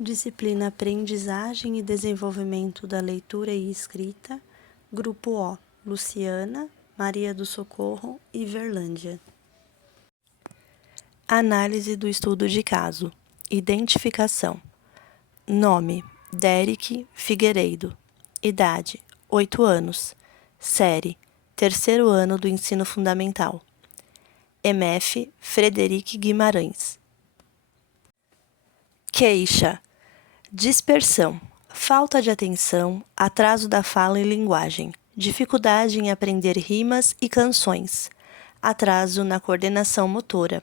Disciplina Aprendizagem e Desenvolvimento da Leitura e Escrita, Grupo O, Luciana, Maria do Socorro e Verlândia. Análise do estudo de caso. Identificação. Nome: Derek Figueiredo. Idade: 8 anos. Série: terceiro ano do ensino fundamental. MF Frederic Guimarães. Queixa: dispersão, falta de atenção, atraso da fala e linguagem, dificuldade em aprender rimas e canções, atraso na coordenação motora,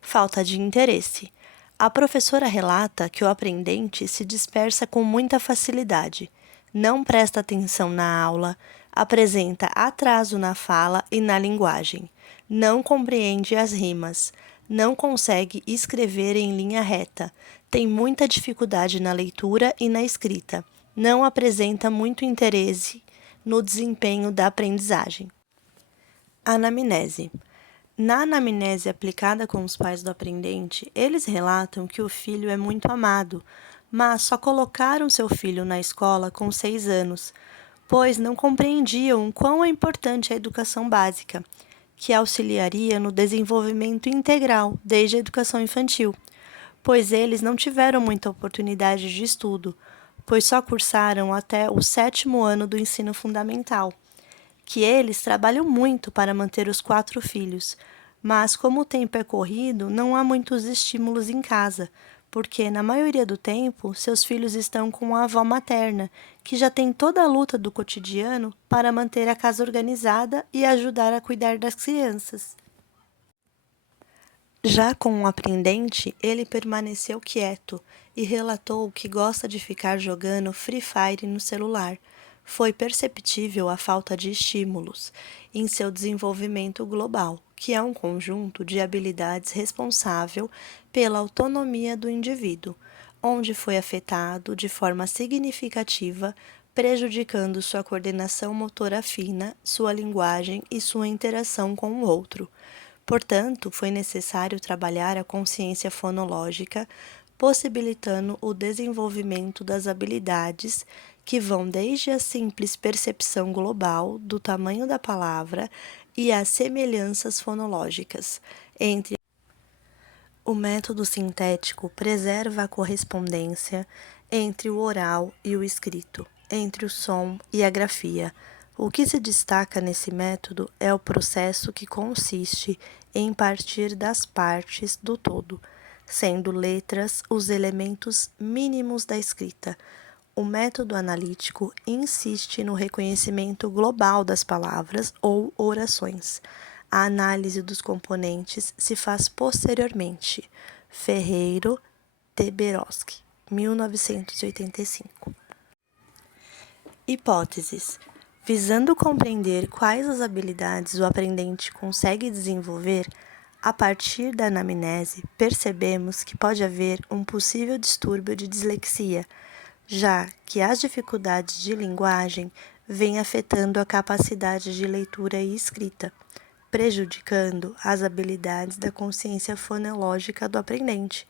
falta de interesse. A professora relata que o aprendente se dispersa com muita facilidade, não presta atenção na aula, apresenta atraso na fala e na linguagem, não compreende as rimas, não consegue escrever em linha reta, tem muita dificuldade na leitura e na escrita, não apresenta muito interesse no desempenho da aprendizagem. Anamnese. Na anamnese aplicada com os pais do aprendente, eles relatam que o filho é muito amado, mas só colocaram seu filho na escola com 6 anos, pois não compreendiam quão é importante a educação básica, que auxiliaria no desenvolvimento integral desde a educação infantil, pois eles não tiveram muita oportunidade de estudo, pois só cursaram até o 7º ano do ensino fundamental, que eles trabalham muito para manter os 4 filhos, mas como o tempo é corrido, não há muitos estímulos em casa, porque na maioria do tempo seus filhos estão com a avó materna, que já tem toda a luta do cotidiano para manter a casa organizada e ajudar a cuidar das crianças. Já com o aprendente, ele permaneceu quieto e relatou que gosta de ficar jogando Free Fire no celular. Foi perceptível a falta de estímulos em seu desenvolvimento global, que é um conjunto de habilidades responsável pela autonomia do indivíduo, onde foi afetado de forma significativa, prejudicando sua coordenação motora fina, sua linguagem e sua interação com o outro. Portanto, foi necessário trabalhar a consciência fonológica, possibilitando o desenvolvimento das habilidades que vão desde a simples percepção global do tamanho da palavra e as semelhanças fonológicas entre. O método sintético preserva a correspondência entre o oral e o escrito, entre o som e a grafia. O que se destaca nesse método é o processo que consiste em partir das partes do todo, sendo letras os elementos mínimos da escrita. O método analítico insiste no reconhecimento global das palavras ou orações. A análise dos componentes se faz posteriormente. Ferreiro Teberoski, 1985. Hipóteses. Visando compreender quais as habilidades o aprendente consegue desenvolver, a partir da anamnese, percebemos que pode haver um possível distúrbio de dislexia, já que as dificuldades de linguagem vêm afetando a capacidade de leitura e escrita, prejudicando as habilidades da consciência fonológica do aprendente.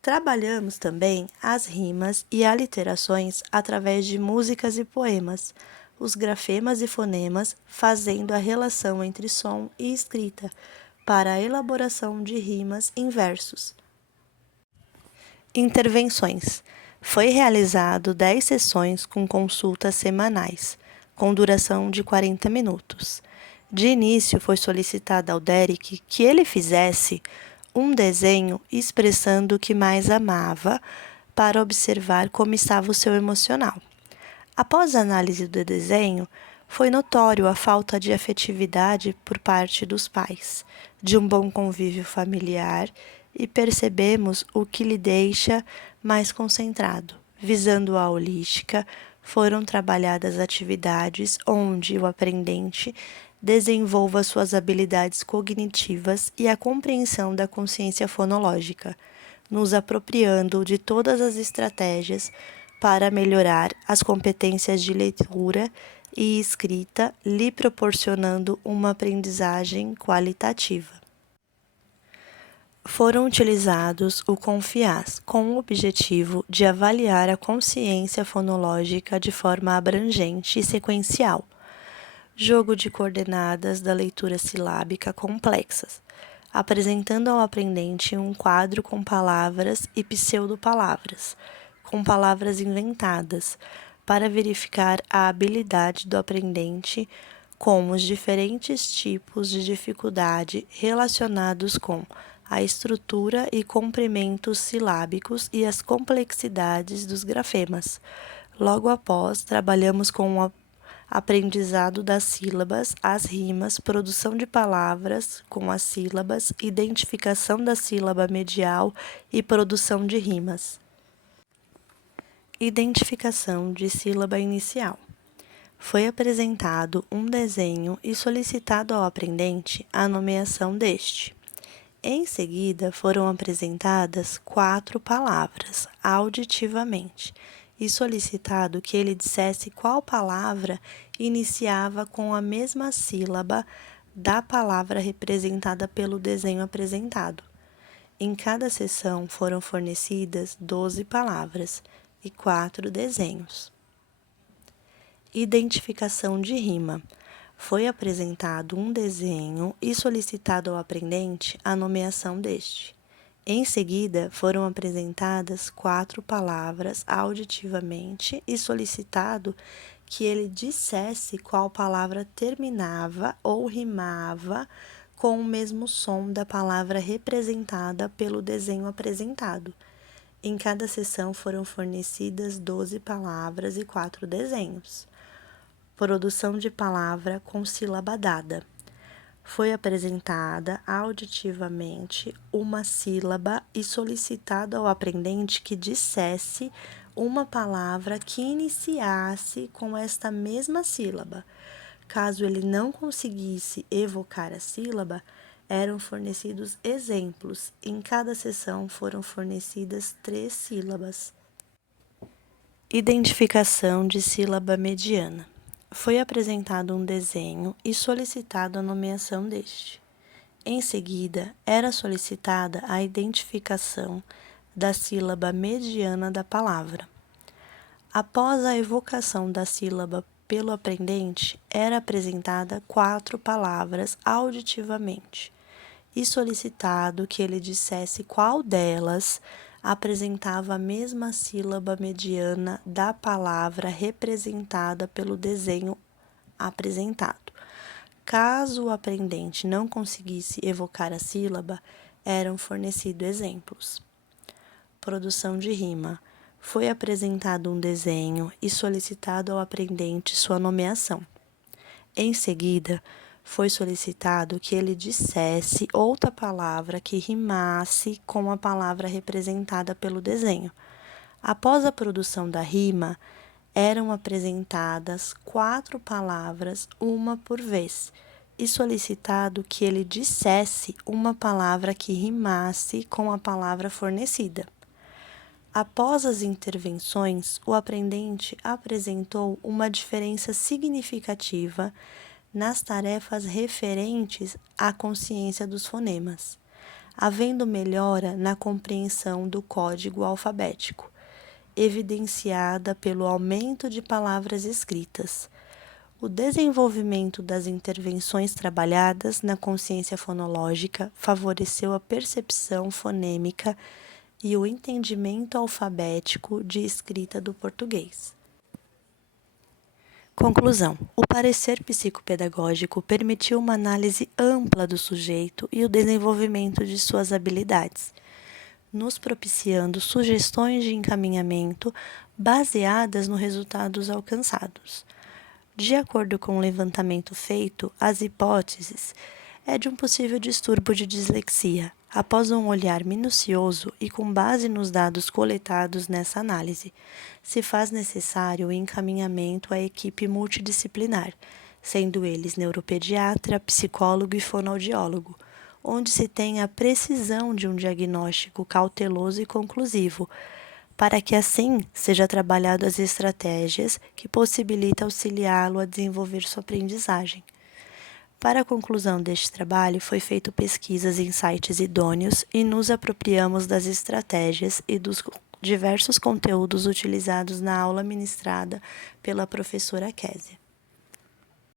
Trabalhamos também as rimas e aliterações através de músicas e poemas, os grafemas e fonemas, fazendo a relação entre som e escrita, para a elaboração de rimas em versos. Intervenções. Foi realizado 10 sessões com consultas semanais, com duração de 40 minutos. De início, foi solicitado ao Derek que ele fizesse um desenho expressando o que mais amava para observar como estava o seu emocional. Após a análise do desenho, foi notório a falta de afetividade por parte dos pais, de um bom convívio familiar e percebemos o que lhe deixa mais concentrado. Visando a holística, foram trabalhadas atividades onde o aprendente desenvolva suas habilidades cognitivas e a compreensão da consciência fonológica, nos apropriando de todas as estratégias para melhorar as competências de leitura e escrita, lhe proporcionando uma aprendizagem qualitativa. Foram utilizados o Confiaz com o objetivo de avaliar a consciência fonológica de forma abrangente e sequencial. Jogo de coordenadas da leitura silábica complexas, apresentando ao aprendente um quadro com palavras e pseudopalavras, com palavras inventadas, para verificar a habilidade do aprendente com os diferentes tipos de dificuldade relacionados com a estrutura e comprimentos silábicos e as complexidades dos grafemas. Logo após, trabalhamos com o aprendizado das sílabas, as rimas, produção de palavras com as sílabas, identificação da sílaba medial e produção de rimas. Identificação de sílaba inicial. Foi apresentado um desenho e solicitado ao aprendente a nomeação deste. Em seguida, foram apresentadas 4 palavras, auditivamente, e solicitado que ele dissesse qual palavra iniciava com a mesma sílaba da palavra representada pelo desenho apresentado. Em cada sessão foram fornecidas 12 palavras e 4 desenhos. Identificação de rima. Foi apresentado um desenho e solicitado ao aprendente a nomeação deste. Em seguida, foram apresentadas 4 palavras auditivamente e solicitado que ele dissesse qual palavra terminava ou rimava com o mesmo som da palavra representada pelo desenho apresentado. Em cada sessão foram fornecidas 12 palavras e 4 desenhos. Produção de palavra com sílaba dada. Foi apresentada auditivamente uma sílaba e solicitado ao aprendente que dissesse uma palavra que iniciasse com esta mesma sílaba. Caso ele não conseguisse evocar a sílaba, eram fornecidos exemplos. Em cada sessão foram fornecidas 3 sílabas. Identificação de sílaba mediana. Foi apresentado um desenho e solicitado a nomeação deste. Em seguida, era solicitada a identificação da sílaba mediana da palavra. Após a evocação da sílaba pelo aprendente, era apresentada 4 palavras auditivamente e solicitado que ele dissesse qual delas apresentava a mesma sílaba mediana da palavra representada pelo desenho apresentado. Caso o aprendente não conseguisse evocar a sílaba, eram fornecidos exemplos. Produção de rima. Foi apresentado um desenho e solicitado ao aprendente sua nomeação. Em seguida, foi solicitado que ele dissesse outra palavra que rimasse com a palavra representada pelo desenho. Após a produção da rima, eram apresentadas 4 palavras, uma por vez, e solicitado que ele dissesse uma palavra que rimasse com a palavra fornecida. Após as intervenções, o aprendente apresentou uma diferença significativa nas tarefas referentes à consciência dos fonemas, havendo melhora na compreensão do código alfabético, evidenciada pelo aumento de palavras escritas. O desenvolvimento das intervenções trabalhadas na consciência fonológica favoreceu a percepção fonêmica e o entendimento alfabético de escrita do português. Conclusão. O parecer psicopedagógico permitiu uma análise ampla do sujeito e o desenvolvimento de suas habilidades, nos propiciando sugestões de encaminhamento baseadas nos resultados alcançados. De acordo com o levantamento feito, as hipóteses é de um possível distúrbio de dislexia, após um olhar minucioso e com base nos dados coletados nessa análise, se faz necessário o encaminhamento à equipe multidisciplinar, sendo eles neuropediatra, psicólogo e fonoaudiólogo, onde se tem a precisão de um diagnóstico cauteloso e conclusivo, para que assim seja trabalhado as estratégias que possibilitam auxiliá-lo a desenvolver sua aprendizagem. Para a conclusão deste trabalho, foi feito pesquisas em sites idôneos e nos apropriamos das estratégias e dos diversos conteúdos utilizados na aula ministrada pela professora Késia.